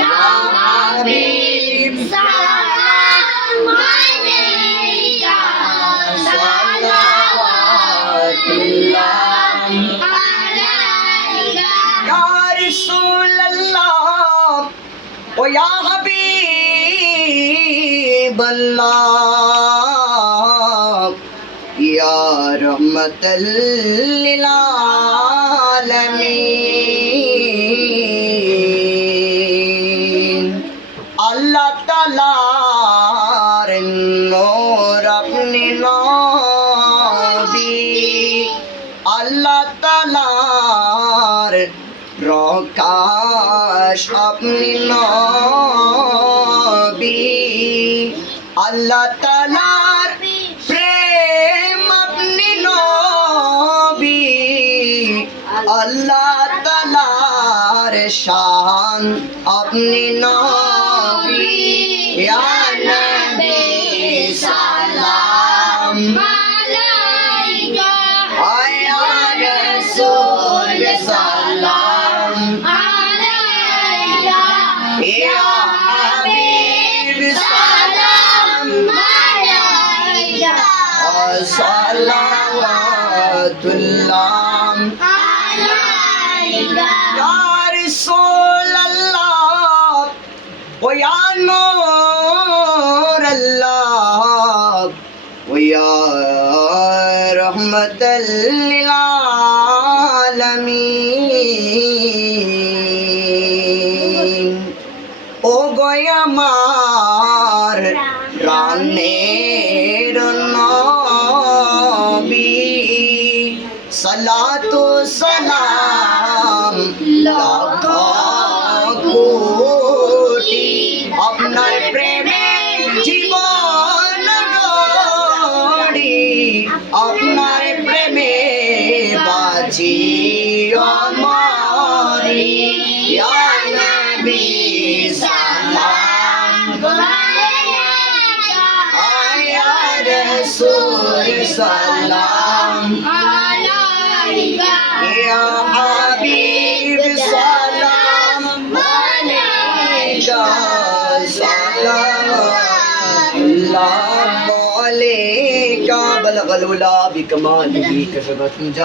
Ya Habib, salam alayka, salawatullah alayka. Ya Rasulallah, o Ya Habib Allah, Ya Rahmatan lil alamin. Allah Ta'alar noor apne nabi, Allah Ta'alar prakash apne nabi, Allah Ta'alar prem apne nabi, Allah Ta'alar shan apne nabi. Ya Nabi salam alayka, ya Rasul salam alayka, ya Habib salam alayka, salawatullah alayka. Ya Rasulallah, o Ya Noor Allah, o Ya Rahmatan lil alamin. O goy amar raner nabi, salatu salam lakho koti, আপনার প্রেমে জীবন গড়ি, আপনার প্রেমে বাঁচি আমারি। ইয়া নবী সালাম আলাইকা, ইয়া রাসূল সালাম আলাইকা, ইয়া হাবিব সালাম আলাইকা, salawatullah alayka. Balaghal ula bi kamalihi kasharat